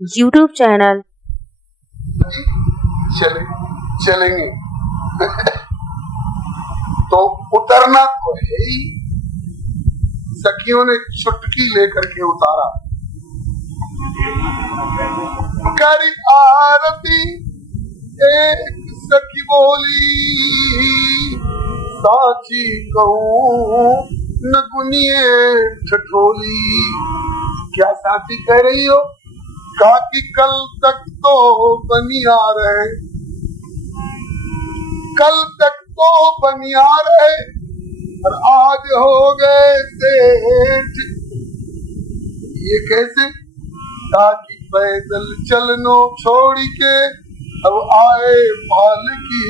YouTube channel चलेंगे तो उतरना तो है ही। सखियों ने चुटकी लेकर के उतारा। करी आरती एक सखी बोली, साची कहूं न गुनिए ठठोली। क्या साथी कह रही हो? कहा कि कल तक तो बनिया रहे, कल तक तो बनिया रहे और आज हो गए सेठ। ये कैसे? कहा कि पैदल चलनो छोड़ के अब आए पालकी।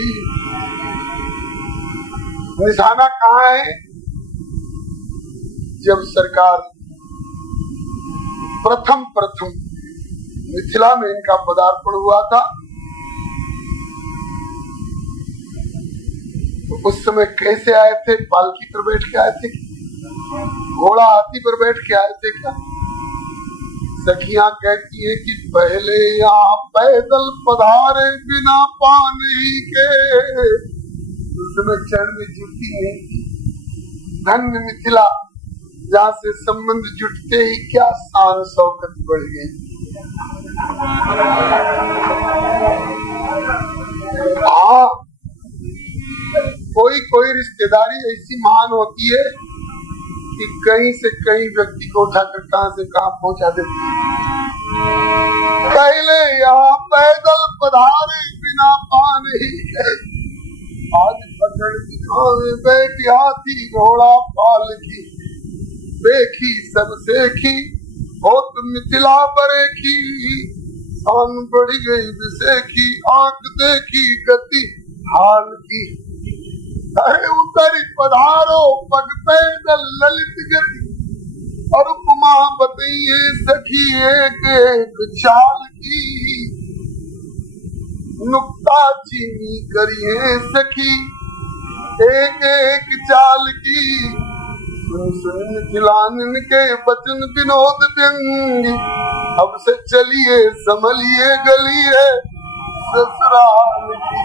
निशाना कहाँ है? जब सरकार प्रथम मिथिला में इनका पदार्पण हुआ था, तो उस समय कैसे आए थे? पालकी पर बैठ के आए थे? घोड़ा हाथी पर बैठ के आए थे क्या? सखियां कहती है कि पहले यहाँ पैदल पधारे बिना पानी के, उसमें चरण में जुटी नहीं। धन्य मिथिला, जहाँ से संबंध जुटते ही क्या शान शौकत बढ़ गई। हाँ, कोई रिश्तेदारी ऐसी महान होती है कि कहीं से कहीं व्यक्ति को उठाकर कहां से कहां पहुंचा देती है। पहले यहाँ पैदल पधारे बिना पानी के, आज पकड़ दिखावे बैठी हाथी घोड़ा पालकी। देखी सब सेखी होत मिथिला बरेखी, शान बढ़ गई विसेखी, आंख देखी गति हाल की। अरे उतरी पधारो पग पैदल ललित गति, और उपमा बताइए सखी एक एक चाल की। नुक्ता चीनी करिए सखी एक एक चाल की। सुन मिथिलानिन के बचन विनोद व्यंगी, अब से चलिए संभलिए गलिए ससुराल की।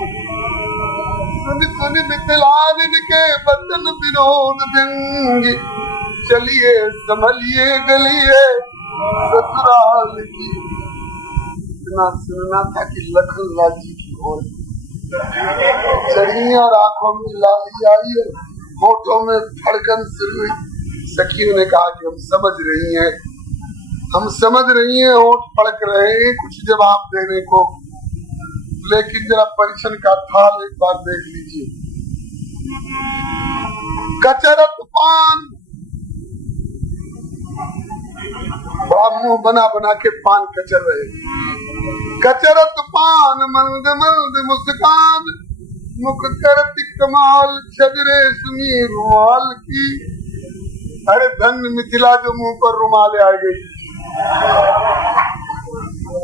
सुन मिथिलानिन के बचन विनोद व्यंगी, चलिए संभलिए गलिए ससुराल की। इतना सुनना था कि लखन लाल जी की ओर चढ़ी और आंखों में लाली आई है, होठों में धड़कन सिर हुई। सखियों ने कहा कि हम समझ रही हैं, होठ फड़क रहे हैं कुछ जवाब देने को, लेकिन जरा परीक्षण का थाल एक बार देख लीजिए। कचरत पान, बड़ा मुंह बना बना के पान कचर रहे। कचरत पान मंद मंद मुस्कान, मुख करती कमाल छजरे सुनी रुमाल की। अरे धन्य मिथिला जो मुंह पर रुमाल आ गई,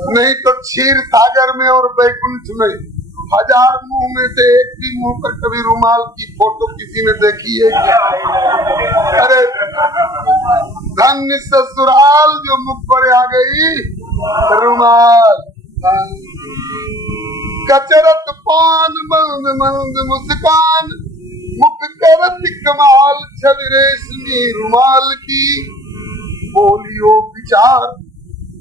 नहीं तो क्षीर सागर में और बैकुंठ में 1000 मुंह में से एक भी मुंह पर कभी रुमाल की फोटो किसी ने देखी है क्या? अरे धन्य ससुराल जो मुख पर आ गई रुमाल। कचरत पान मंद मंद मुस्कान, मुख करत कमाल छवि रेशमी रुमाल की। बोलियो विचार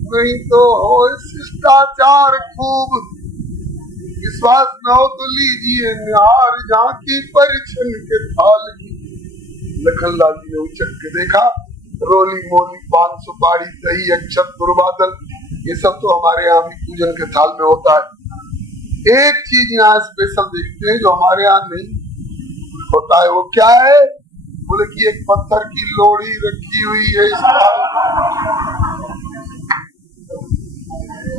नहीं तो हो शिष्टाचार खूब, विश्वास न हो तो लीजिए निहार झांकी परिछन के थाल की। लखनलाल जी ने उचक के देखा, रोली मोली पान सुपारी दही अक्षत गुरुबादल, ये सब तो हमारे यहाँ भी पूजन के थाल में होता है। एक चीज यहाँ स्पेशल देखते हैं जो हमारे यहाँ नहीं होता है, वो क्या है? बोले कि एक पत्थर की लोड़ी रखी हुई है इस थाल।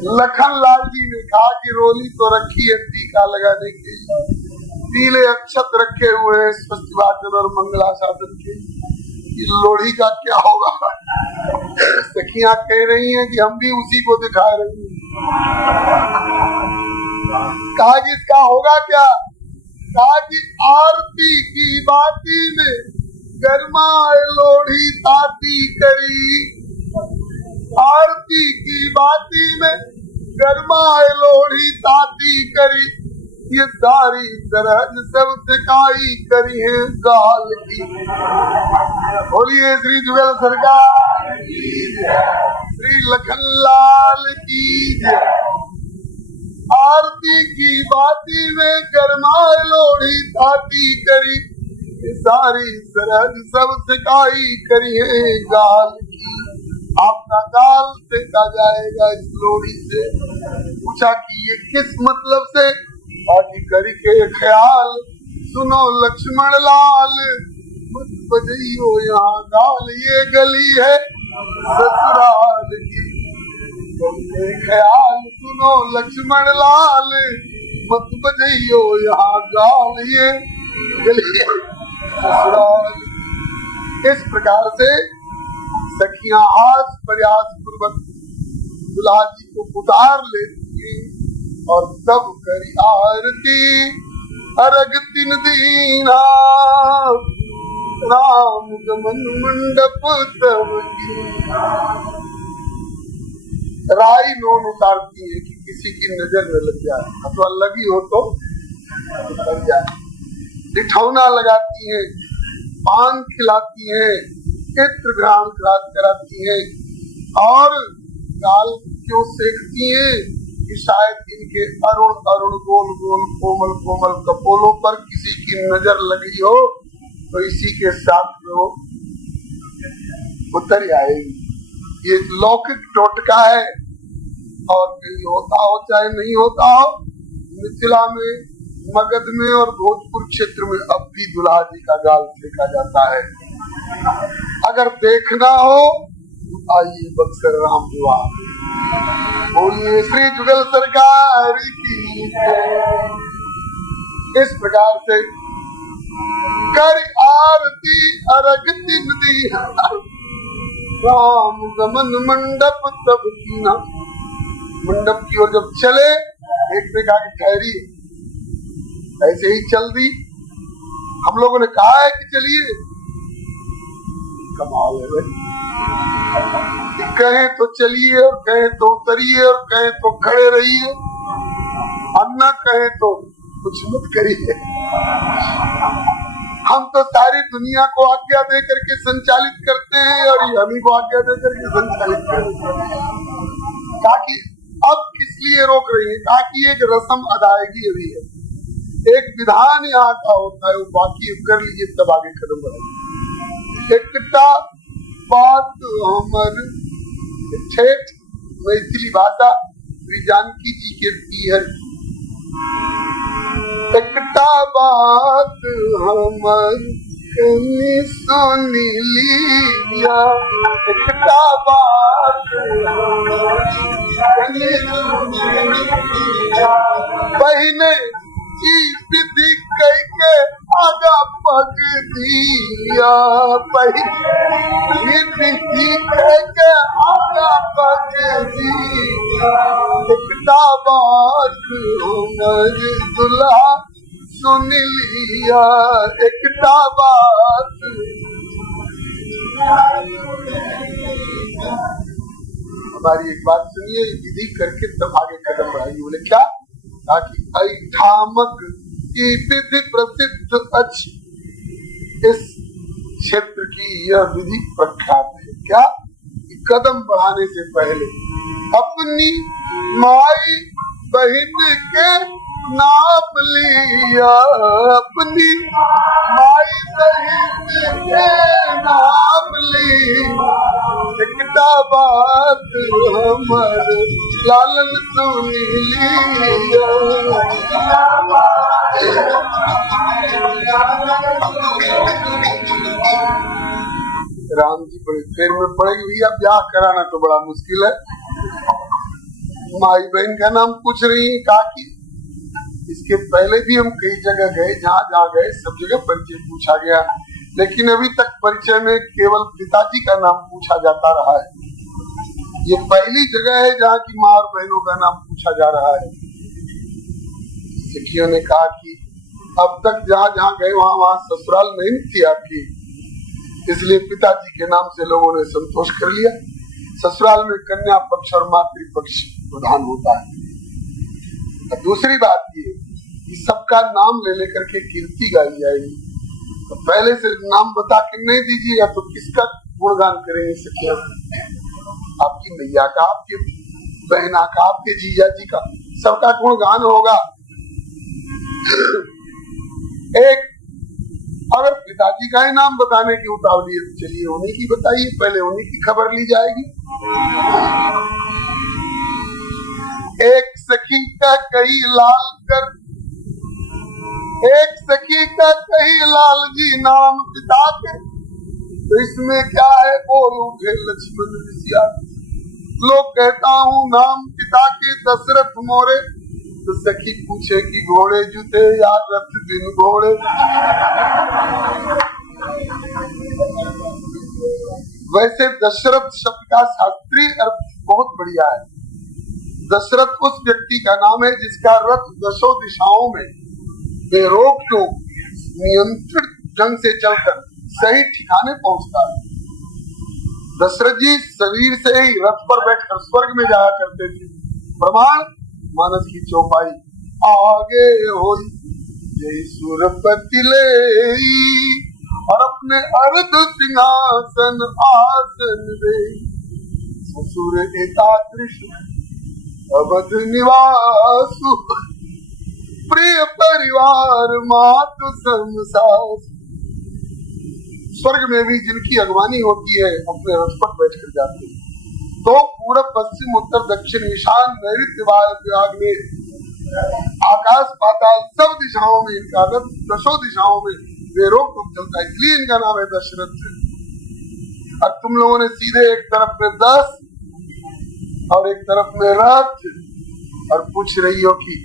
लखनलाल जी ने कहा कि रोली तो रखी है टीका लगाने के लिए, पीले अक्षत रखे हुए हैं स्वस्तिवाचन और मंगलाशासन के, लोड़ी का क्या होगा? सखियां कह रही हैं कि हम भी उसी को दिखा रही हैं। कहा कि इसका होगा क्या? कहा कि आरती की बाती में गरमाए लोड़ी ताती करी, आरती की बाती में गरमाए लोढ़ी ताती करी, ये सारी सरहद सब सिकाई करी है गाल की। बोलिए श्री जुगल सरकार श्री लखनलाल की। आरती की बाती में गरमाए लोढ़ी ताती करी, ये सारी सरहद सब सिकाई करी है गाल की। आपका गाल देखा जाएगा इस लोढ़ी से। पूछा कि ये किस मतलब से? आदि करी के ख्याल सुनो लक्ष्मण लाल, मत बजाइयो यहाँ गाल, ये गली है ससुराल की। के ख्याल सुनो लक्ष्मण लाल, मत बजाइयो यहाँ गाल, ये गली है ससुराल। इस प्रकार से सखियां हास प्रयास पूर्वक दुल्हा जी को उतार लेती है और तब करी आरती अरग तीन दीना, राम गमन मंडप तब की। राई नोन उतारती है कि किसी की नजर न लग जाए, अथवा लगी हो तो लग जाए। बिठौना लगाती है, पान खिलाती है, इत्र ग्रहण कराती है और गाल क्यों सेकती है कि शायद इनके अरुण अरुण गोल गोल कोमल कोमल कपोलों पर किसी की नजर लगी हो तो इसी के साथ वो उतर आएगी। ये लौकिक टोटका है और कहीं होता हो चाहे नहीं होता हो। मिथिला में, मगध में और भोजपुर क्षेत्र में अब भी दुल्हा जी का गाल सेका जाता है। अगर देखना हो तो आइए बक्सर राम विवाह। बोलिए श्री जुगल सरकार की। इस प्रकार से कर आरती अरग दिन दी, राम गमन मंडप तब कीना। मंडप की ओर जब चले, एक ने कहा कि ठहरी, ऐसे ही चल दी। हम लोगों ने कहा है कि चलिए, कमाल है भाई। कहें तो चलिए और कहें तो उतरिए और कहें तो खड़े रहिए और न कहें तो कुछ मत करिए। हम तो सारी दुनिया को आज्ञा दे करके संचालित करते हैं और हम ही को आज्ञा दे करके संचालित करते हैं। ताकि अब किस लिए रोक रही है? ताकि एक रस्म अदायगी अभी है, एक विधान यहाँ का होता है, वो बाकी कर लीजिए तब आगे कदम बढ़ाइए। एकटा बात हमर ठेठ मैथिली भाषा श्री जानकी जी के पीहर की। एकटा बात हमर कनी सुनी लिया, एकटा बात कनी सुनी लिया। बहिने की विधि कह के आगा पग दिया, बहिने विधि कह के आगा पग दिया। एकटा बात हमर दुल्हा सुन लिया, एकटा बात। हमारी एक बात सुनिए, विधि करके तब आगे कदम बढ़ाइए। बोले क्या? ताकि ऐठामक की विधि प्रसिद्ध अच्छी, इस क्षेत्र की यह विधि प्रख्यात है। क्या? कदम बढ़ाने से पहले अपनी माई बहन के नाम लिया, अपनी माई बहन के नाम लिया। एकटा बात हमर लालन सुन लिया। राम जी बड़े फेर में पड़ेगी भैया, ब्याह कराना तो बड़ा मुश्किल है। माई बहन का नाम पूछ रही है। कहा कि इसके पहले भी हम कई जगह गए, जहाँ जहाँ गए सब जगह परिचय पूछा गया, लेकिन अभी तक परिचय में केवल पिताजी का नाम पूछा जाता रहा है। ये पहली जगह है जहाँ की माँ और बहनों का नाम पूछा जा रहा है। सिखियों ने कहा कि अब तक जहाँ जहाँ गए वहाँ वहाँ ससुराल नहीं थी आपकी, इसलिए पिताजी के नाम से लोगों ने संतोष कर लिया। ससुराल में कन्या पक्ष और मातृपक्ष प्रधान होता है। और दूसरी बात ये कि सबका नाम ले लेकर के कीर्ति गाई जाएगी, तो पहले से नाम बता के नहीं दीजिएगा तो किसका गुणगान करेंगे सखिया? आपकी मैया का, आपके बहना का, आपके जीजा जी का, सबका गुणगान होगा। एक अगर पिताजी का ही नाम बताने की उतावली है तो चलिए उन्हीं की बताइए, पहले उन्हीं की खबर ली जाएगी। एक सखी का कई लाल कर, एक सखी का कई लाल जी नाम पिता के, तो इसमें क्या है? बोल उठे लक्ष्मण ऋषिया, लोग कहता हूँ नाम पिता के दशरथ मोरे, तो सखी पूछे कि घोड़े जूते या रथ बिन घोड़े। वैसे दशरथ शब्द का शास्त्रीय अर्थ बहुत बढ़िया है। दशरथ उस व्यक्ति का नाम है जिसका रथ दशों दिशाओं में बेरोक टोक नियंत्रित ढंग से चलकर सही ठिकाने पहुंचता है। दशरथ जी शरीर से ही रथ पर बैठकर स्वर्ग में जाया करते थे। प्रमाण मानस की चौपाई, आगे होई जय सुरपति ले, और अपने अर्ध सिंहासन आसन दे, ससुर एकादृश अवध निवासु, प्रिय परिवार मातु समसास। स्वर्ग में भी जिनकी अगवानी होती है अपने रथ पर बैठ कर जाते हैं। तो पूरब पश्चिम उत्तर दक्षिण ईशान नैऋत्य वायव्य आकाश पाताल सब दिशाओं में इनका रथ दशों दिशाओं में बेरोक टोक चलता है, इसलिए इनका नाम है दशरथ। और तुम लोगों ने सीधे एक तरफ में 10 और एक तरफ में रथ, और पूछ रही हो कि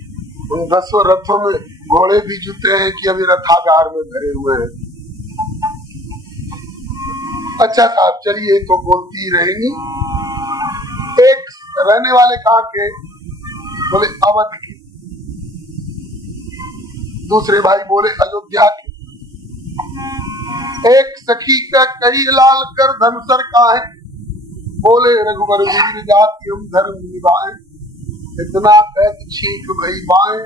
उन 10 रथों में घोड़े भी जुते हैं कि अभी रथागार में भरे हुए हैं। अच्छा साहब चलिए तो बोलती रहेंगी। एक रहने वाले कहाँ के? बोले अवध के। दूसरे भाई बोले अयोध्या के। एक सखी का कई लाल कर धनुसर का है, बोले रघुवर वीर जाति हम धर्म निभाए, इतना कह छींक भई बाएं।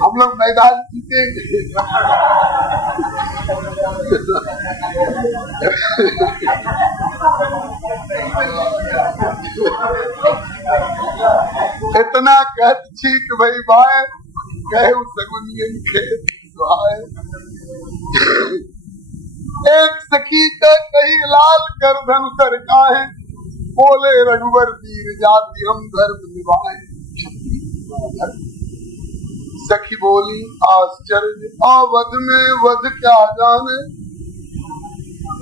हम लोग मैदान जीतेंगे। इतना कहत छीक भई बाएं, कहे सगुनियन खेत सुहाए। एक सखी का कई लाल कर धनुसर का है, बोले रघुवर वीर जाति हम धर्म निभाए। सखी बोली आश्चर्य अवध में वध क्या जाने,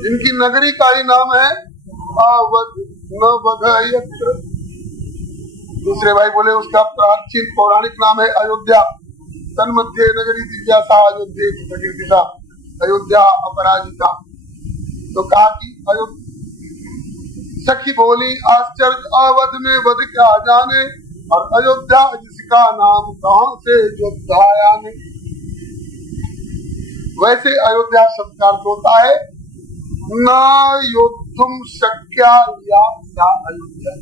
इनकी नगरी का ही नाम है अवध न वधयत्र। दूसरे भाई बोले उसका प्राचीन पौराणिक नाम है अयोध्या, तन्मध्य नगरी दिव्यासा अयोध्या, अयोध्या अपराजिता। तो कहा कि सखी बोली आश्चर्य अवध में वध क्या जाने, और अयोध्या जिसका नाम कहां से योद्धाया ने। वैसे अयोध्या शब्द का अर्थ होता है न योद्धुम शक्या या अयोध्या,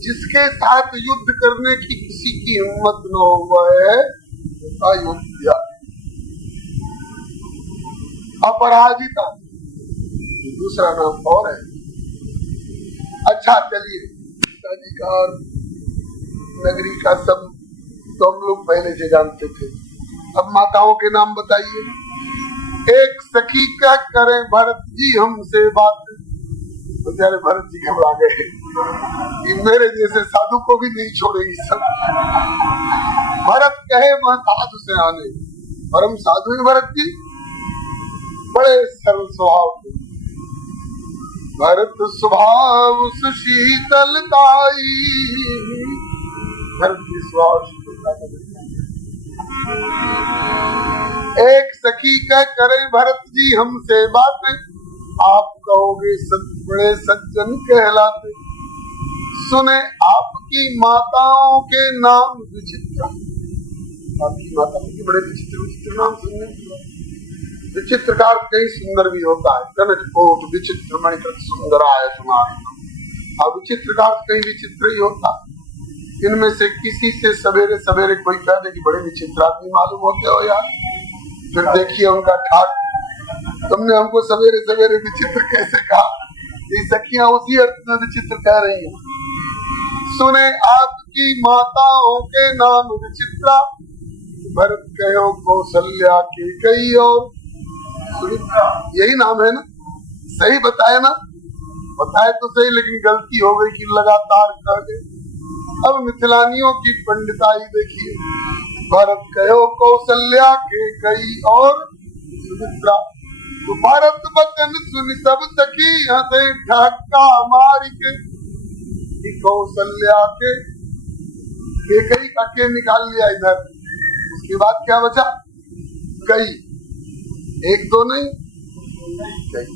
जिसके साथ युद्ध करने की किसी की हिम्मत न हो वह अयोध्या। अपराजिता दूसरा नाम और है। अच्छा चलिए पिताजी का और नगरी का सब तो हम लोग पहले से जानते थे। अब माताओं के नाम बताइए। एक सखी क्या करे भरत जी हमसे बात, तो प्यारे भरत जी घबरा गए, मेरे जैसे साधु को भी नहीं छोड़ेगी सब। भरत कहे वह साधु से आने, परम साधु है भरत जी, बड़े सरल स्वभाव के। भरत स्वभाव सुशीतलताई, भरत की स्वभाव शीतलता। एक सखी कह करे भरत जी हमसे बातें, आप कहोगे बड़े सज्जन कहलाते। सुने आपकी माताओं के नाम विचित्र, आपकी माताओं के बड़े विचित्र विचित्र नाम सुनने। विचित्रकार कई सुंदर भी होता है, कनक कोट विचित्र मणिकृत सुंदर आय तुम्हारा, और विचित्रकार कई विचित्र ही होता है। इनमें से किसी से सवेरे सवेरे कोई कह दे कि बड़े विचित्र आदमी मालूम होते हो यार, फिर देखिए उनका ठाक, तुमने हमको सवेरे सवेरे विचित्र कैसे कहा? ये सखियां उसी अर्थ में विचित्र कह रही हैं। सुने आपकी माताओं के नाम विचित्रा, भरत कहो कौशल्या के कई और सुमित्रा, यही नाम है ना? सही बताए ना? बताए तो सही, लेकिन गलती हो गई कि लगातार कह गए। अब मिथिलानियों की पंडिताई देखिए, भरत कहो कौशल्या के कई और सुमित्रा, तो भारत बचन सुन सब सखी हंसे ठक्का मार के, कौशल्या के कई का के निकाल लिया इधर, उसके बाद क्या बचा? कई, एक दो नहीं कई।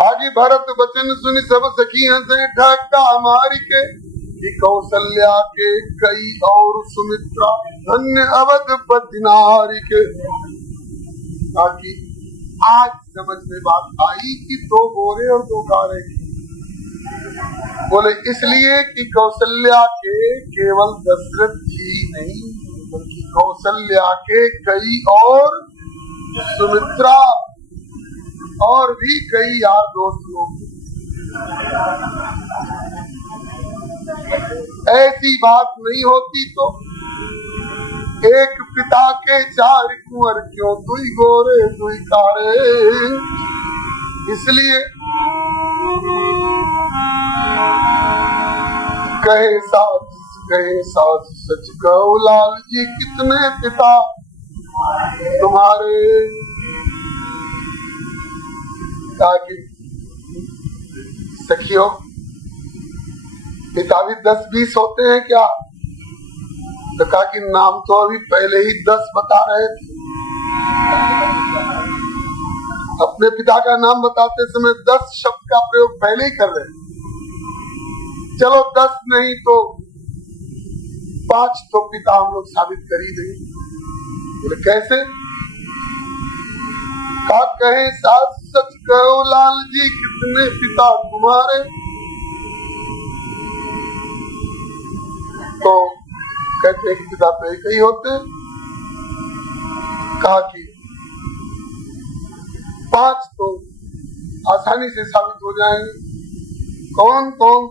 आगे भरत बचन सुन सब सखी हंसे ठक्का मार के, कौशल्या के कई और सुमित्रा, धन्य अवधपति नारी के। ताकि आज समझ में बात आई कि दो गोरे और दो कारे की। बोले इसलिए कि कौशल्या के केवल दशरथ जी नहीं, बल्कि कौशल्या के कई और सुमित्रा और भी कई यार दोस्त लोग। ऐसी बात नहीं होती तो एक पिता के चार कुंवर क्यों दुई गोरे दुई कारे। इसलिए कहे सास सच कहो लाल जी, कितने पिता तुम्हारे। ताकि सखियों पिता भी 10-20 होते हैं क्या? तो कहा कि नाम तो अभी पहले ही 10 बता रहे थे। अपने पिता का नाम बताते समय 10 शब्द का प्रयोग पहले ही कर रहे हैं। चलो 10 नहीं तो 5 तो पिता हम लोग साबित कर ही देंगे। बोले कैसे? कहा कहे सास सच कहो लाल जी, कितने पिता तुम्हारे। तो कहते हैं कि पिता तो एक ही होते। कहा कि 5 तो आसानी से साबित हो जाएंगे। कौन कौन?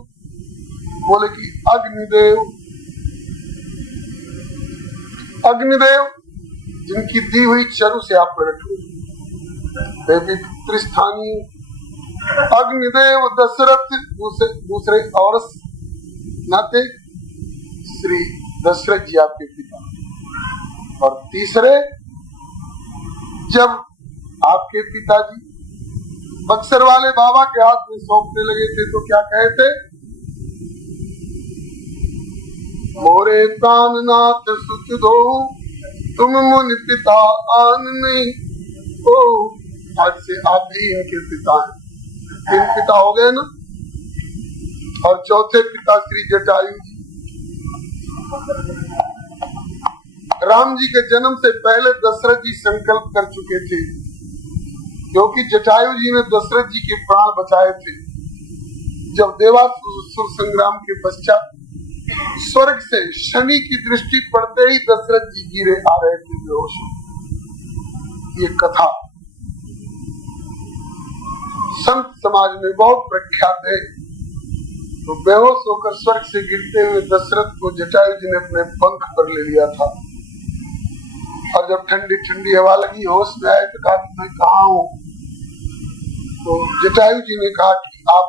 बोले कि अग्निदेव जिनकी दी हुई चरु से आप प्रकट हुए, त्रिस्थानीय अग्निदेव दशरथ, दूसरे और नाते श्री दशरथ जी आपके पिता, और तीसरे जब आपके पिताजी बक्सर वाले बाबा के हाथ में सौंपने लगे थे तो क्या कहते? मोरे प्राणनाथ सुत दो, तुम मुनि पिता आन नहीं। ओ आज से आप ही इनके पिता हैं। 3 पिता हो गए ना। और चौथे पिता श्री जटायु जी। राम जी के जन्म से पहले दशरथ जी संकल्प कर चुके थे, क्योंकि जटायु जी ने दशरथ जी के प्राण बचाए थे। जब देवासुर संग्राम के पश्चात स्वर्ग से शनि की दृष्टि पड़ते ही दशरथ जी गिरे आ रहे थे बेहोश। ये कथा संत समाज में बहुत प्रख्यात है। तो बेहोश होकर स्वर्ग से गिरते हुए दशरथ को जटायु जी ने अपने पंख पर ले लिया था। और जब ठंडी ठंडी हवा लगी, होश में आए तो कहा कि मैं कहाँ हूँ? तो जटायु जी ने कहा कि आप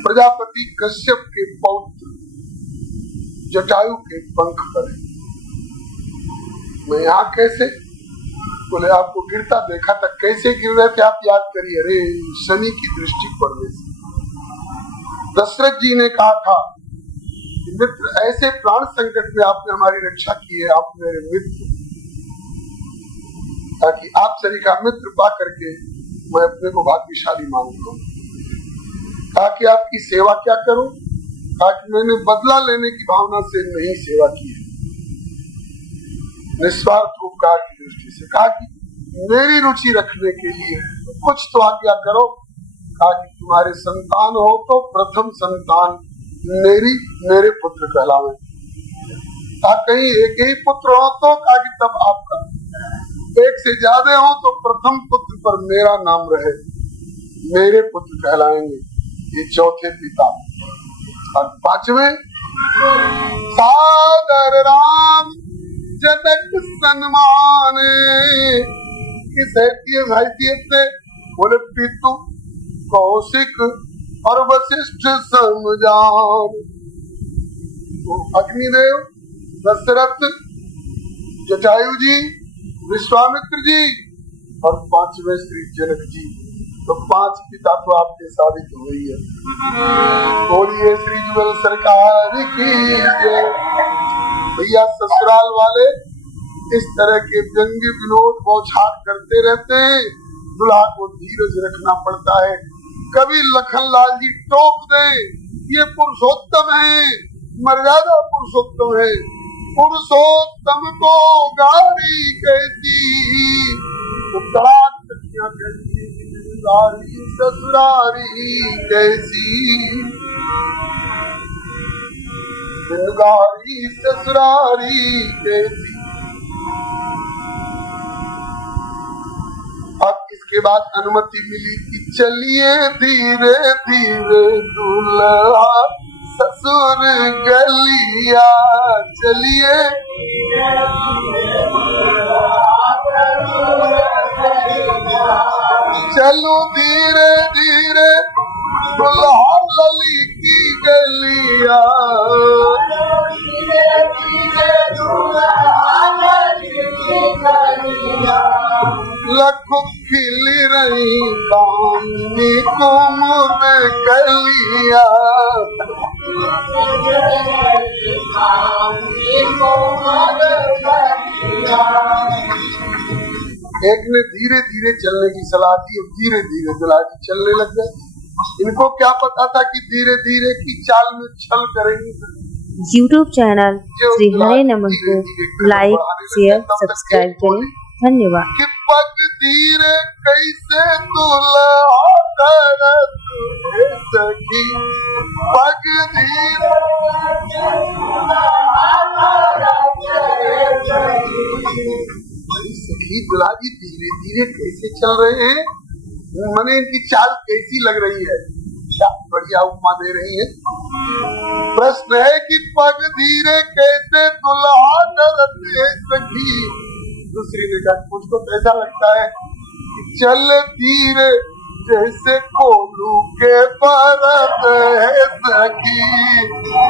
प्रजापति कश्यप के पौत्र जटायु के पंख पर हैं। मैं यहाँ कैसे? बोले आपको गिरता देखा था। कैसे गिर रहे थे आप याद करिए। अरे शनि की दृष्टि पड़ने से। दशरथ जी ने कहा था कि मित्र, ऐसे प्राण संकट में आपने हमारी रक्षा की है, आप मेरे मित्र, ताकि आप सभी का मित्र पा करके मैं अपने को भाग्यशाली मानूं। ताकि आपकी सेवा क्या करूं? ताकि मैंने बदला लेने की भावना से नहीं सेवा की है, निस्वार्थ उपकार की दृष्टि से। से कहा कि मेरी रुचि रखने के लिए कुछ तो आज्ञा करो। कहा कि तुम्हारे संतान हो तो प्रथम संतान मेरे पुत्र कहलावे। कहा कहीं एक ही पुत्र हो तो कहा कि तब आपका, एक से ज्यादा हो तो प्रथम पुत्र पर मेरा नाम रहे, मेरे पुत्र कहलाएंगे। ये चौथे पिता। और पांचवें सादर राम जनक सन्माने। किस हैसियत से? बोले पितु कौशिक और वशिष्ठ समझान। तो अग्निदेव, दशरथ, जटायु जी, विश्वामित्र जी और पांचवें श्री जनक जी। तो पांच पिता तो आपके साबित हो गई है। बोलिए श्री जुगल सरकार की जय। भैया ससुराल वाले इस तरह के व्यंग्य विनोद बौछार करते रहते हैं, दुल्हा को धीरज रखना पड़ता है। कभी लखनलाल जी टोक दे, ये पुरुषोत्तम है, मर्यादा पुरुषोत्तम है। पुरुषोत्तम को गारी कैसी, तो तड़ाक कैसी, ससुरारी कैसी, गारी ससुरारी कैसी। अब इसके बाद अनुमति मिली कि चलिए धीरे धीरे दूल्हा ससुर गलिया, चलिए चलो धीरे धीरे दुल्हा लली की गलिया, लखों खिल रही दानी कुमुद कलिया। एक ने धीरे धीरे चलने की सलाह दी, धीरे धीरे दुल्हा जी चलने लग गए। इनको क्या पता था कि धीरे धीरे की चाल में छल करेंगे। YouTube चैनल श्री हरे नमन को लाइक, शेयर, सब्सक्राइब करें। धन्यवाद। कि पग धीरे कैसे दुल्हा करत सखी, पग धीरे सखी दुल्हा जी धीरे धीरे कैसे चल रहे हैं, मने इनकी चाल कैसी लग रही है। क्या बढ़िया उपमा दे रही है। प्रश्न है कि पग धीरे कैसे दुल्हा करते सखी। दूसरी ने कहा मुझको तो ऐसा लगता है कि चल धीरे जैसे कोलू के परत है सखी,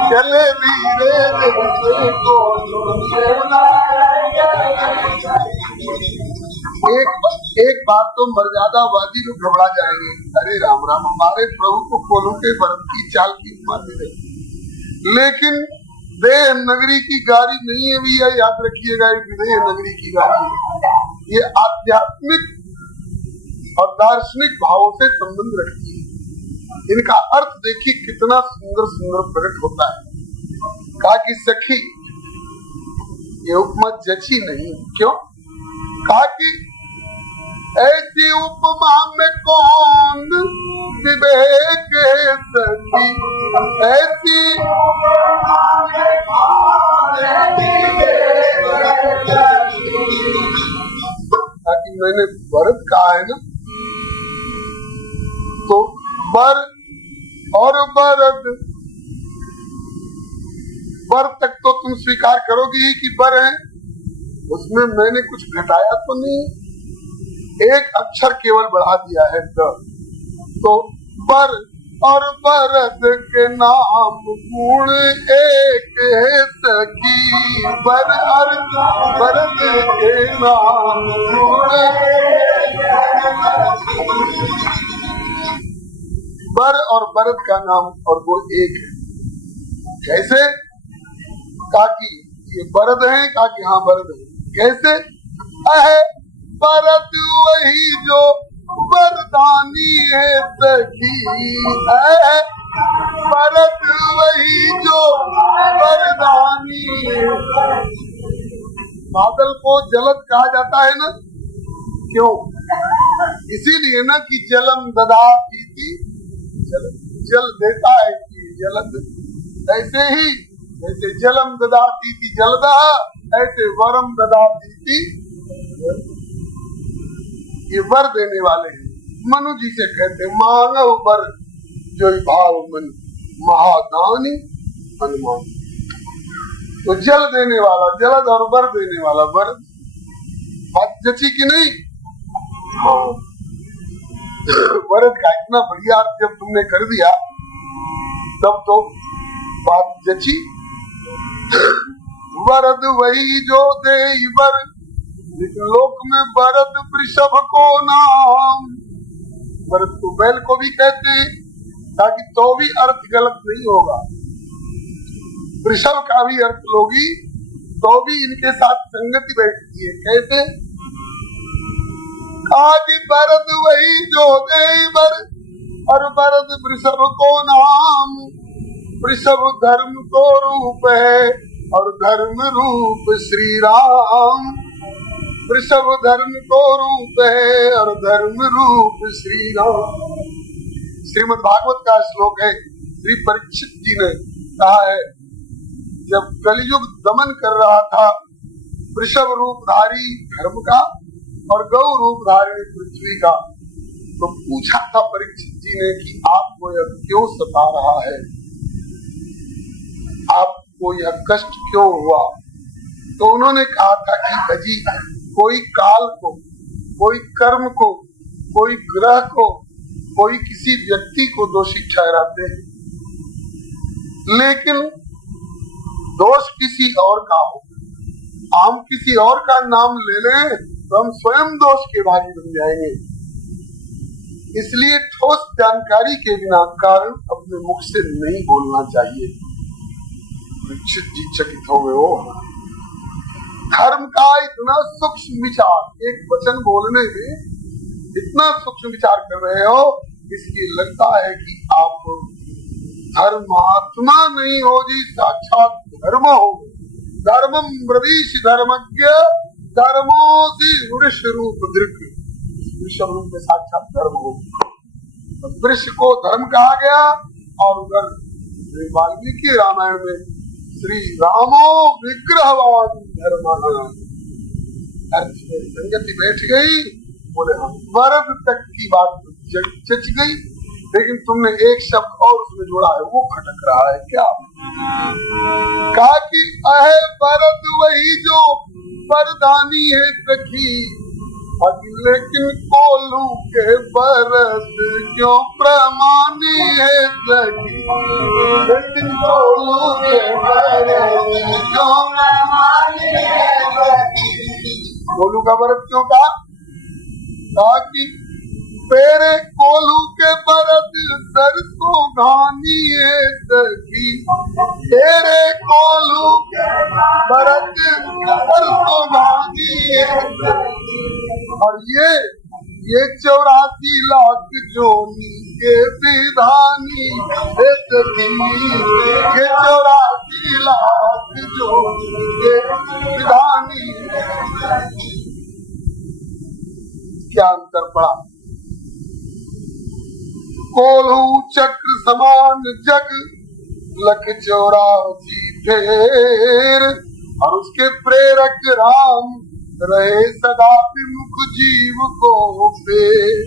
चले धीरे जैसे कोलू के। एक बात तो मर्यादावादी लोग घबरा जाएंगे, अरे राम राम, हमारे प्रभु को कोलू के परत की चाल की उपमा दे। लेकिन देह नगरी की गाड़ी नहीं है भैया, याद रखिएगा, ये विदेह नगरी की गाड़ी है। ये आध्यात्मिक और दार्शनिक भावों से संबंध रखती है। इनका अर्थ देखिए कितना सुंदर सुंदर प्रकट होता है। कहा कि सखी ये उपमा जची नहीं। क्यों? कहा कि ऐसी उपमा में कौन विवेक है सखी, ऐसी ताकि मैंने भरत कहा है ना, तो बर और बरद, बर तक तो तुम स्वीकार करोगी ही कि बर है, उसमें मैंने कुछ घटाया तो नहीं, एक अक्षर केवल बढ़ा दिया है। तो बर और बरद के नाम गुण एक है सखी, बर और बरद के नाम गुण, बर और बरद का नाम और गुण एक है। कैसे? कहा कि ये बरद है, कहा कि हाँ बरद है। कैसे? बरद वही जो बरदानी है सखी, बरद वही जो बरदानी है। बादल को जलद कहा जाता है ना, क्यों? इसीलिए ना कि जलम ददाति जल देता है कि जलद, ऐसे ही जैसे जलम ददाति थी जलदा, ऐसे वरम ददाति थी, ये वर देने वाले हैं। मनु जी से कहते मांगो वर जो भाव मन महादानी हनुमान। तो जल देने वाला जलद और वर देने वाला वर, बात जची की नहीं? हाँ, वरद का इतना बढ़िया जब तुमने कर दिया तब तो बात जची। वरद वही जो दे वर, लोक में वरद वृषभ को नाम। वरद तो बैल को भी कहते हैं, ताकि तो भी अर्थ गलत नहीं होगा। वृषभ का भी अर्थ लोगी तो भी इनके साथ संगति बैठती है। कैसे? आगे वरद वही जो दे वर, और वरद वृषभ को नाम। वृषभ धर्म को रूप है और धर्म रूप श्री राम। वृषभ धर्म को रूप है और धर्म रूप श्री राम। श्रीमद् भागवत का श्लोक है। श्री परीक्षित जी ने कहा है, जब कलियुग दमन कर रहा था वृषभ रूपधारी धर्म का और गौ रूपधारी पृथ्वी का, तो पूछा था परीक्षित जी ने कि आपको यह क्यों सता रहा है, आपको यह कष्ट क्यों हुआ? तो उन्होंने कहा था कि अजी, कोई काल को, कोई कर्म को, कोई ग्रह को, कोई किसी व्यक्ति को दोषी ठहराते हैं, लेकिन दोष किसी और का हो, हम किसी और का नाम ले लें तो हम स्वयं दोष के भागी बन जाएंगे। इसलिए ठोस जानकारी के बिना कारण अपने मुख से नहीं बोलना चाहिए। परीक्षित जी चकित हो गए। हो धर्म का इतना सूक्ष्म विचार, एक वचन बोलने में इतना सूक्ष्म विचार कर रहे हो, इसलिए लगता है कि आप धर्मात्मा नहीं हो जी, साक्षात धर्म हो। धर्मम ब्रवीश धर्मज्ञ धर्मोसी वृष रूप दृक। वृषभ रूप में साक्षात धर्म हो। तो वृष को धर्म कहा गया, और उधर वाल्मीकि रामायण में श्री रामो विग्रहवान धर्म संगति बैठ गई। बोले हम वरद तक की बात चच गई, लेकिन तुमने एक शब्द और उसमें जोड़ा है, वो खटक रहा है। क्या कहा कि अहे वरद वही जो वरदानी है सखी, लेकिन कोलू के वरद क्यों प्रमाणी है सखी। लेकिन कोलू के वरद क्यों प्रमाणी है सखी। कोलू का वरद क्यों कहा? ताकि तेरे कोलू के वरद सरसों घानी है सखी। तेरे कोलू के वरद सरसों घानी है सखी। और ये 84 लाख जोनी के विधानी है सखी। ये 84 लाख जोनी के विधानी है सखी। क्या अंतर पड़ा? कोल्हू चक्र समान जग लख 84 फेर, और उसके प्रेरक राम रहे सदा विमुख जीव को फेर।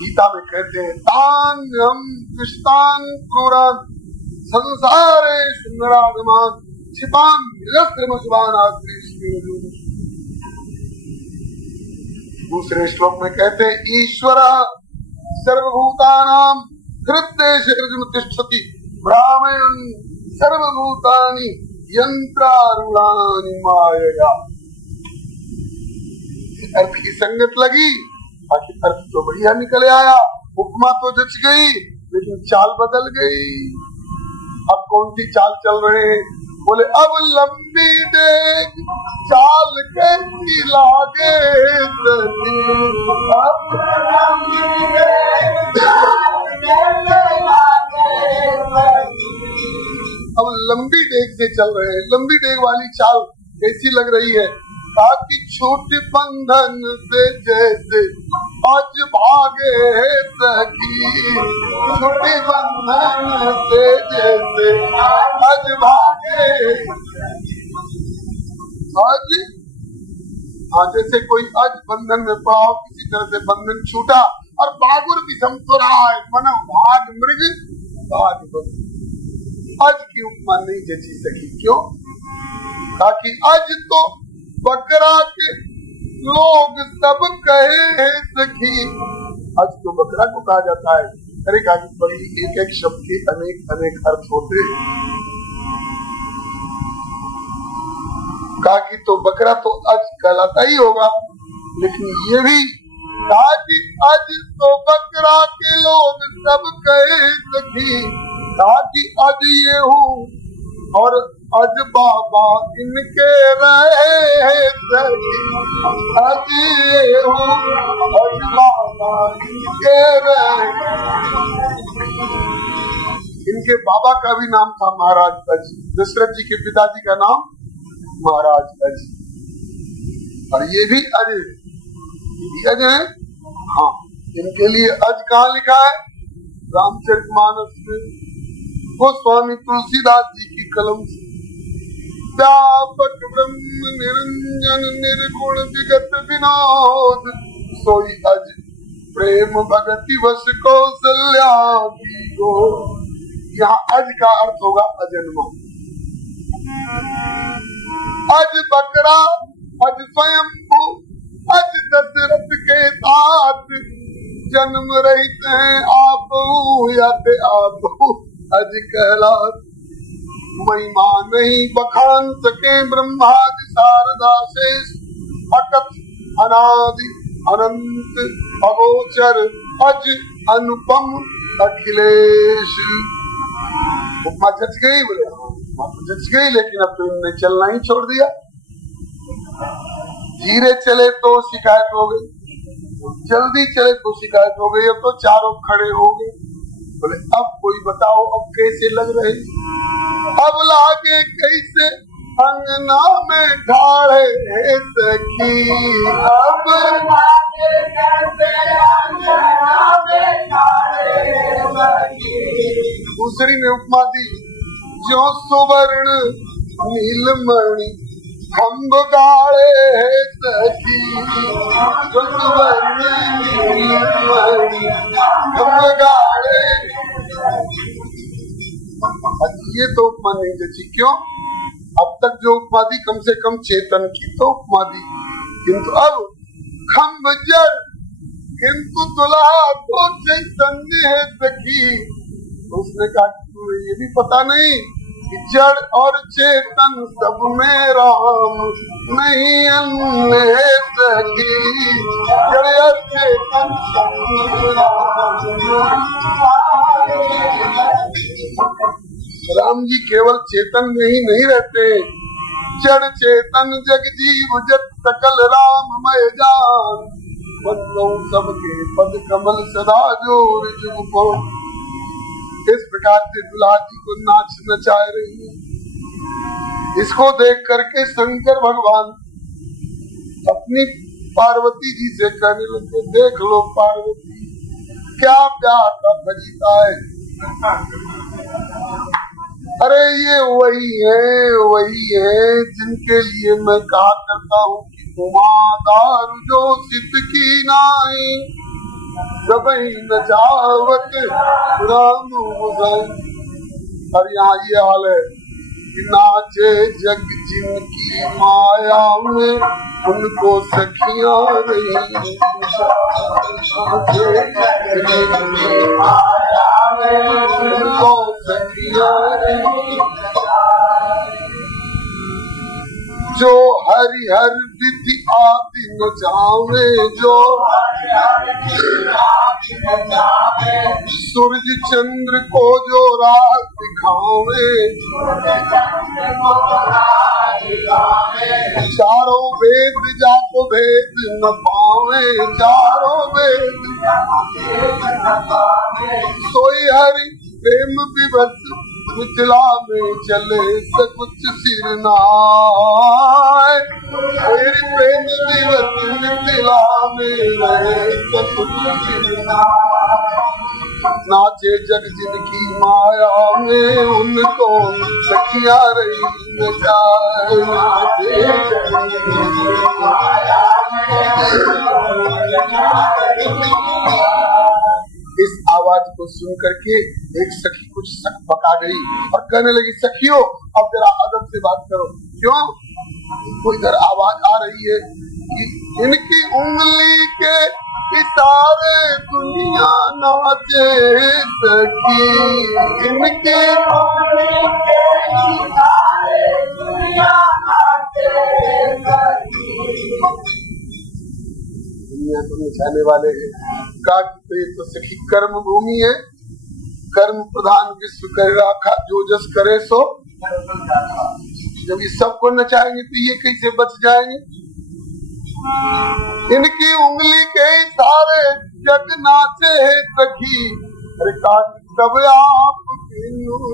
गीता में कहते हैं तान्यम कृष्णान क्रूरान संसारे सुंदरागमान क्षिपान निरस्त्रमशुभान आश्री। दूसरे श्लोक में कहते हैं ईश्वर सर्वभूतानां हृदय तिष्ठति ब्राह्मण सर्वभूतानि यंत्रारूढ़ानि मायया। अर्थ की संगत लगी, बाकी अर्थ तो बढ़िया निकल आया। उपमा तो जच गई, लेकिन चाल बदल गई। अब कौन सी चाल चल रहे हैं? बोले अब लंबी देख चाल कैसी लागे सखी। अब लंबी डेग से चल रहे हैं। लंबी डेग वाली चाल कैसी लग रही है? ताकि छोटे बंधन से जैसे आज भागे है सखी, छोटे बंधन से जैसे आज भागे आज। हाँ, जैसे कोई आज बंधन में पड़ा हो, किसी तरह से बंधन छूटा और बागुर विषम तो रहा है, मन भाग मृग भाग। आज की उपमा नहीं जची सकी। क्यों? ताकि आज तो बकरा के लोग सब कहे हैं सखी। आज तो बकरा को कहा जाता है। अरे बड़ी एक एक शब्द के अनेक अनेक अर्थ होते हैं। काकी तो बकरा तो आज कहलाता ही होगा, लेकिन ये भी कहा कि आज तो बकरा के लोग सब कहे सखी। कहा कि आज ये हूँ और आज बाबा इनके रहे सखी। आज ये हूँ और बाबा इनके रहे। इनके बाबा का भी नाम था महाराज अज। दशरथ जी के पिताजी का नाम महाराज अज, और ये भी अज है। हाँ, इनके लिए अज कहाँ लिखा है? रामचरितमानस में गोस्वामी तुलसीदास जी की कलम से। व्यापक ब्रह्म निरंजन निर्गुण विगत विनोद, सोई अज प्रेम भगति वश कौशल्या की गो। यहाँ अज का अर्थ होगा अजन्मा। अज बकरा, अज स्वयंभू, अज दशरथ के साथ जन्म रहित हैं आप याते आप। अज कहलात महिमा नहीं बखान सके ब्रह्मादि शारदा शेष। अकथ अनादि अनंत अगोचर अज अनुपम अखिलेश। उपमा जच गई? बोले जच गई, लेकिन अब तो इनने चलना ही छोड़ दिया। धीरे चले तो शिकायत हो गई, जल्दी चले तो शिकायत हो गई। अब तो चारों खड़े हो गए। बोले अब कोई बताओ अब कैसे लग रहे? अब लागे कैसे अंगना में ढाड़े सखी। अब लागे कैसे अंगना में ढाड़े सखी। दूसरी ने उपमा दी, जो सुवर्ण नीलमणि खम्भ गाड़े सखी। जो सुवर्ण नीलमणि खम्भ गाड़े। ये तो उपमा नहीं जची। क्यों? अब तक जो उपमा दी कम से कम चेतन की तो उपमा दी, किंतु अब खम्भ जड़ किंतु दुल्हा तो चैतन्य है सखी। तो उसने कहा ये भी पता नहीं कि जड़ और चेतन सब में राम नहीं अन्य है सखी। जड़ और चेतन सब में राम जी केवल चेतन में ही नहीं रहते। जड़ चेतन जग जीव जग सकल राममय जान। बदलो सबके पद कमल सदा जोर जुग को। इस प्रकार से दुल्हा जी को नाच नचाए रही है। इसको देख करके शंकर भगवान अपनी पार्वती जी से कहने लगे, देख लो पार्वती क्या प्यार का फजीता है। अरे ये वही है जिनके लिए मैं कहा करता हूँ कि उमादार जो सिद्ध की नाई सबई नचावत राम। और यहाँ ये हाल है कि नाचे जग जिनकी माया में उनको सखियां रही। उनको सखियां रही। जो हरिहर विधि आदि न जावे। जो सूरज चंद्र को जो राह दिखावे। चारों वेद जाको भेद न पावे। चारों वेद सोई हरि प्रेम विवश मिथिला में चले सकुच सिर नाय, तेरी प्रेम दिवस मिथिला में रहे सकुच सिर नाय। नाचे जग जिनकी माया में उनको सखिया रही नचाए, नाचे जग जिनकी माया इस आवाज को सुन करके एक सखी कुछ सक पका गई और कहने लगी, सखियों अब जरा अदब से बात करो। क्यों? कोई इधर आवाज आ रही है कि इनकी उंगली के इशारे दुनिया नाचे सखी, इनके उंगली के इशारे दुनिया नाचे सखी। दुनिया को नचाने वाले हैं का तो सखी कर्म भूमि है, कर्म प्रधान विश्व कर राखा, जो जस करे सो। जब ये सबको नचाएंगे तो ये कैसे बच जाएंगे? इनकी उंगली के इशारे जग नाचे है सखी, अरे तब आप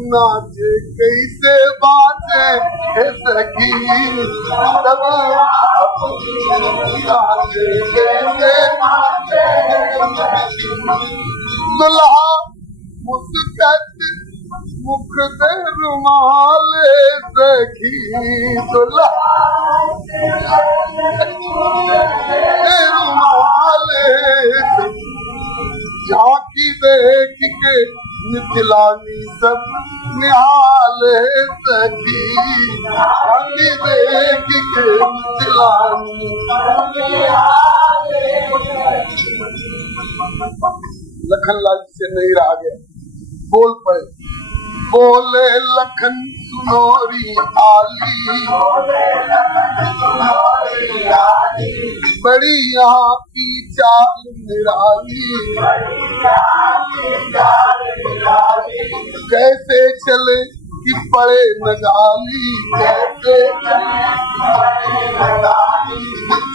नाचे कैसे बाचे है सखी, तब आप नाचे कैसे बाचे। दुल्हा मुस्कुराते मुख से रुमाल सखी, दुल्हा रुमाल झांकी देख के मिथिलानी सब निहाल सखी, झांकी देख के मिथिलानी। लखनलाल से नहीं रहा गया, बोल पड़े, बोले लखन सुनोरी आली, बड़ी यहाँ की चाल निराली, कैसे चले कि पड़े नगाली, कैसे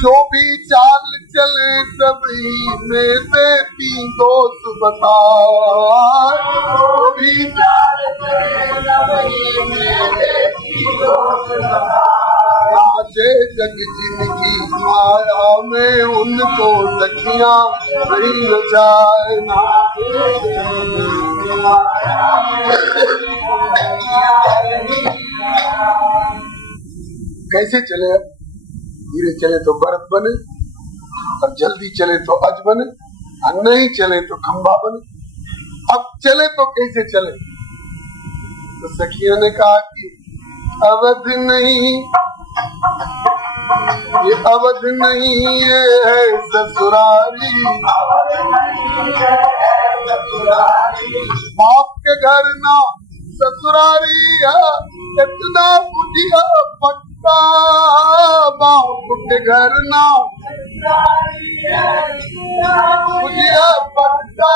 जो भी चाल चले सभी में देती दोस्त बता, जो भी चाल चले सभी में देती दोस्त बता। नाचे जग जिनकी माया में उनको सखियां नहीं नचाए, कैसे चले? धीरे चले तो बरत बने और जल्दी चले तो अज बने, और नहीं चले तो खंबा बने। अब चले तो कैसे चले? तो सखियों ने कहा कि अवध नहीं, ये अवध नहीं ये है ससुरारी, बाप के घर ना ससुरारी है, इतना बुझिया पक्का बाप के घर ना बुझिया पक्का।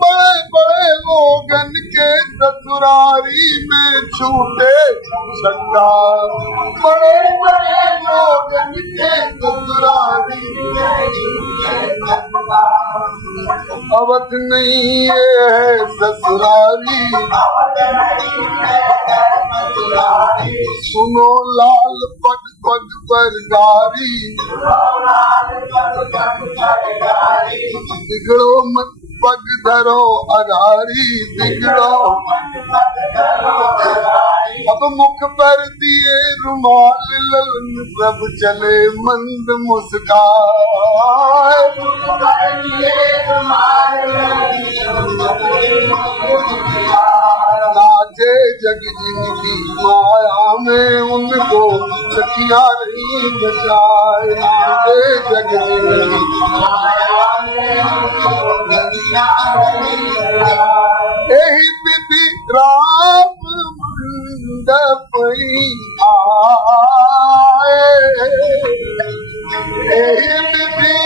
बड़े बड़े लोगन के ससुरारी में छूटे छक्का, बड़े बड़े लोगन के ससुरारी अवध नहीं है ससुरारी। सुनो लाल पग पग पर गारी, बिगड़ो मत पग धरो अगारी, बिगड़ो। अब मुख पर दिए रुमाल ललन सब चले मंद मुस्कान, नाचे जग जिनकी माया में उनको सखिया नहीं बचाए, नाचे जग जिनकी माया यही विधि राम मंडप आए, यही विधि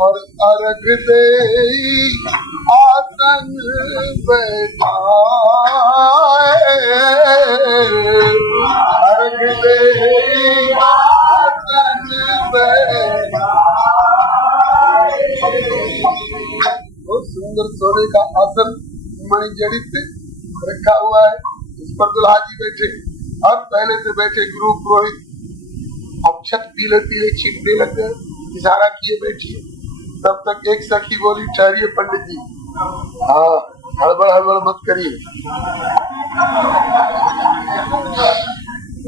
और अर्घ दे आसन बैठाए, अर्घ दे आसन बैठाए। सुंदर सोने का आसन मणिजड़ित रखा हुआ है, इस पर दुल्हा जी बैठे और पहले से बैठे गुरु पुरोहित अक्षत पीले पीले छींटने लग गए, इशारा किए बैठिए। तब तक एक सखी बोली, ठहरिए पंडित जी, हाँ हड़बड़ हड़बड़ मत करिए।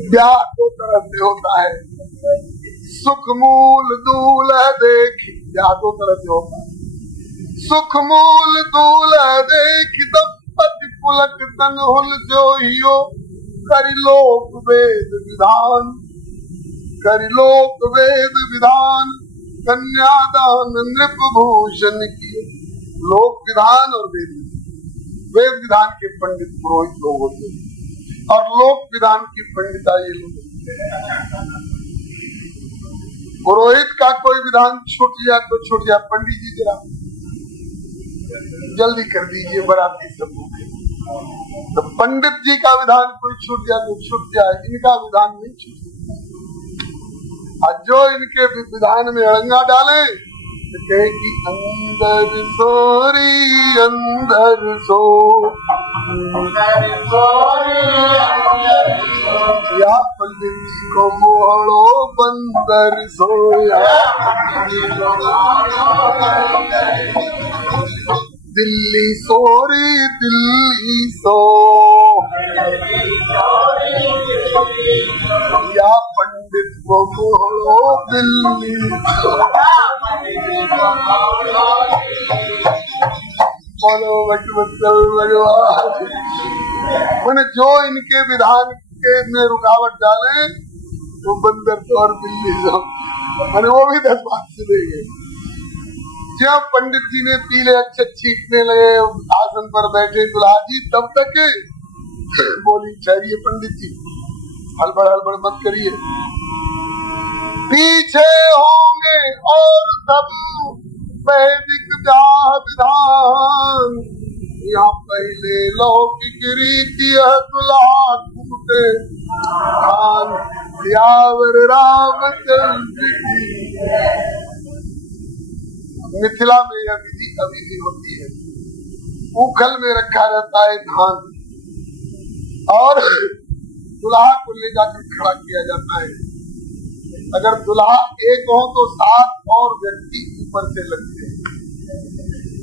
ब्याह दो तरह से होता है, सुख मूल दूल्हा देख, ब्याह दो तरह से होता है, सुख मूल दूल्हा देख दंपति पुलक तन हुल जो हियो, करिलोक वेद विधान, करिलोक वेद विधान, कन्यादान नृप भूषण किए। लोक विधान और वेद वेद विधान के पंडित पुरोहित लोग होते हैं और लोक विधान की पंडिता ये लोग। पुरोहित का कोई विधान छूट जाए तो छूट जाए, पंडित जी जरा जल्दी कर दीजिए बराती सब। तो पंडित जी का विधान कोई छूट जाए तो छूट जाए, इनका विधान नहीं छूट। और जो इनके विधान में अड़ंगा डाले तो कहे कि अंदर सोरी अंदर सो, या पंडित जी को मोहड़ो बंदर सोया, दिल्ली सोरी दिल्ली सो, या पंडित को मोहड़ो दिल्ली। बोलो भगवत भगवान। मैंने जो इनके विधान के में रुकावट डाले वो बंदर तो और बिल्ली तो मैंने वो भी 10 बात से दे गए। जब पंडित जी ने पीले अच्छे छींटने लगे, आसन पर बैठे दुल्हा जी, तब तक बोली, ठहरिए पंडित जी, हड़बड़ हड़बड़ मत करिए, पीछे होंगे और सब वैदिक विधान, यहाँ पहले लौकिक रीति है दुल्हा कूटे खान, यावर रामचंद्र की। मिथिला में यह विधि अभी भी होती है, उखल में रखा रहता है धान और दुल्हा को ले जाकर खड़ा किया जाता है। अगर दुल्हा एक हो तो 7 और व्यक्ति ऊपर से लगते हैं,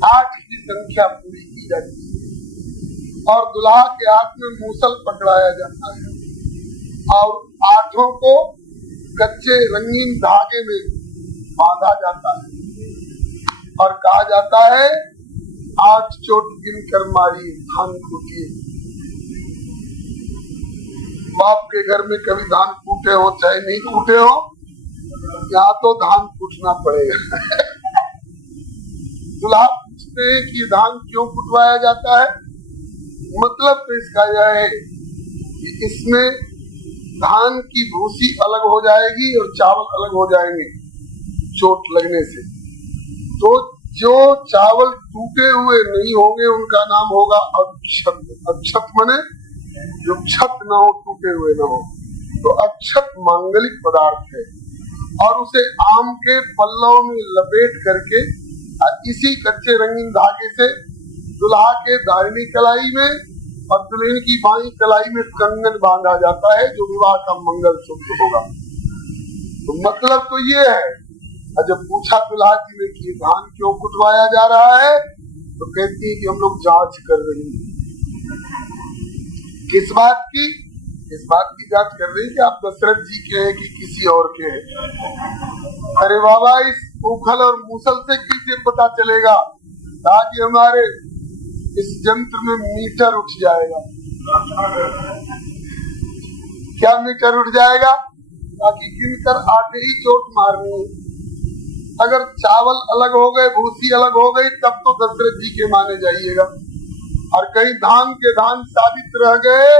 8 की संख्या पूरी की जाती है और दुल्हा के हाथ में मूसल पकड़ाया जाता है और 8 को कच्चे रंगीन धागे में बांधा जाता है और कहा जाता है 8 चोट गिनकर मारी धान कूटिए। बाप के घर में कभी धान कूटे हो चाहे नहीं कूटे हो, यहाँ तो धान कूटना पड़ेगा। दुल्हा पूछते हैं कि धान क्यों कुटवाया जाता है। मतलब तो इसका यह है कि इसमें धान की भूसी अलग हो जाएगी और चावल अलग हो जाएंगे चोट लगने से। तो जो चावल टूटे हुए नहीं होंगे उनका नाम होगा अक्षत। अक्षत माने जो क्षत न हो, टूटे हुए न हो। तो अक्षत मांगलिक पदार्थ है और उसे आम के पल्लव में लपेट करके इसी कच्चे रंगीन धागे से दुल्हा के दाहिनी कलाई में और दुल्हन की बाईं कलाई में कंगन बांधा जाता है जो विवाह का मंगल सूत्र होगा। तो मतलब तो ये है। जब पूछा दुल्हा जी ने कि धान क्यों कुटवाया जा रहा है तो कहती है कि हम लोग जांच कर रही हैं। किस बात की? इस बात की जांच कर रही है कि आप दशरथ जी के हैं कि किसी और के हैं। अरे बाबा, इस उखल और मूसल से कैसे पता चलेगा? ताकि हमारे इस यंत्र में मीटर उठ जाएगा। क्या मीटर उठ जाएगा? ताकि गिनकर आते ही चोट मारनी है। अगर चावल अलग हो गए, भूसी अलग हो गई, तब तो दशरथ जी के माने जाइएगा। और कहीं धान के धान साबित रह गए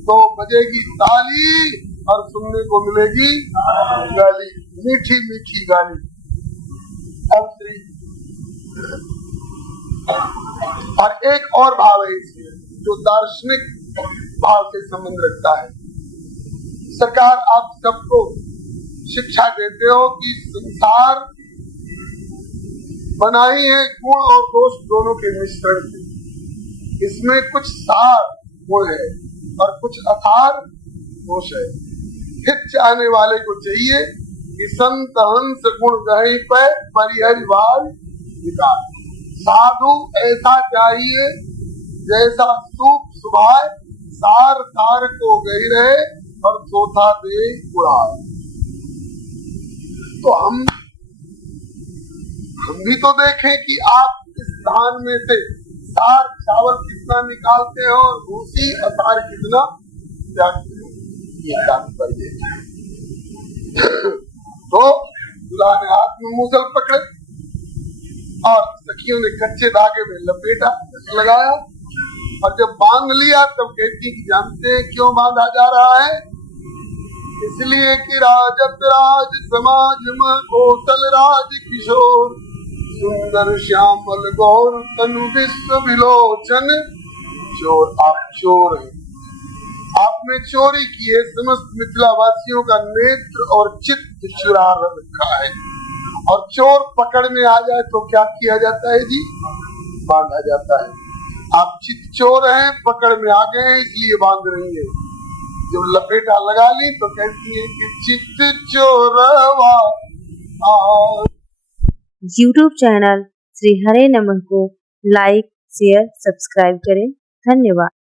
तो बजेगी ताली और सुनने को मिलेगी गाली, मीठी मीठी गाली। अब और एक और भाव है इसमें जो दार्शनिक भाव से संबंध रखता है। सरकार आप सबको शिक्षा देते हो कि संसार बनाई है गुण और दोष दोनों के मिश्रण से। इसमें कुछ सार गुण है और कुछ अथार दोष है। हित चाहने वाले को चाहिए कि संत हंस गुण गहे पे परिहरिवार विकार। साधु ऐसा चाहिए जैसा सूप सुभाए, सार सार को गही रहे और चौथा दे उड़ाए। तो हम भी तो देखें कि आप इस धान में से सार चावल कितना निकालते हो और भूसी असार कितना त्यागते हो, ये तात्पर्य है। तो दूल्हा ने हाथ में मूसल पकड़े और सखियों ने कच्चे धागे में लपेटा लगाया और जब बांध लिया तब कहती कि जानते हैं क्यों बांधा जा रहा है? इसलिए कि राजत राज समाज में कौशल राज किशोर सुंदर श्यामल गौर तनु विश्व विलोचन चोर। आप चोर हैं, आपने चोरी की है, समस्त मिथिला वासियों का नेत्र और चित्त चुरा रखा है। और चोर पकड़ने आ जाए तो क्या किया जाता है जी? बांधा जाता है। आप चित्त चोर हैं, पकड़ में आ गए हैं इसलिए बांध रही है। जब लपेटा लगा ली तो कहती है कि चित्त चोरवा। YouTube चैनल श्री हरे नमः को लाइक शेयर सब्सक्राइब करें। धन्यवाद।